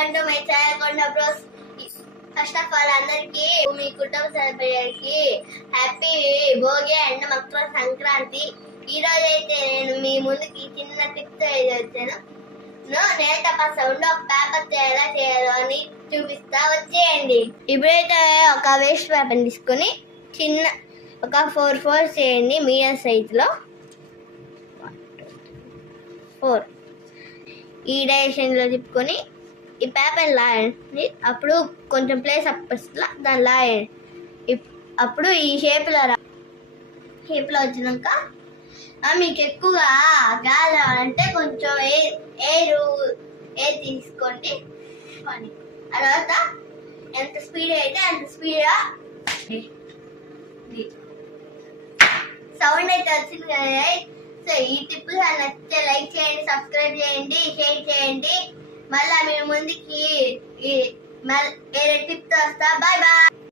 అంటూ మై చదవకుండా bros. First of all అందరికి మీ కుటుంబ సభ్యులకి హ్యాపీ భోగి అండ్ మకర సంక్రాంతి. ఈ రోజు అయితే నేను మీ ముందుకి చిన్న టిప్స్ అయితే వచ్చాను. నేల తపస్సు ఉండి ఒక పేపర్ ఎలా చేయాలో అని చూపిస్తా, వచ్చేయండి. ఇప్పుడైతే ఒక వేస్ట్ పేపర్ తీసుకొని చిన్న ఒక 4 ఫోల్డ్స్ చేయండి మీడియం సైజులో. 4 ఈ డైరెక్షన్లో తిప్పుకొని ఈ పేపర్ లాయండి. అప్పుడు కొంచెం ప్లేస్ అప్పస్లా దాన్ని లాయండి. అప్పుడు ఈ షేప్లో వచ్చినాక మీకు ఎక్కువగా గాలి అంటే కొంచెం ఎయిర్ తీసుకోండి. తర్వాత ఎంత స్పీడ్ అయితే అంత స్పీడ్గా సౌండ్ అయితే వచ్చింది కదా. సో ఈ టిప్ నచ్చితే లైక్ చేయండి, సబ్స్క్రైబ్ చేయండి, షేర్ చేయండి. మళ్ళా మేము ముందుకి వేరే టిప్తో వస్తా. Bye bye.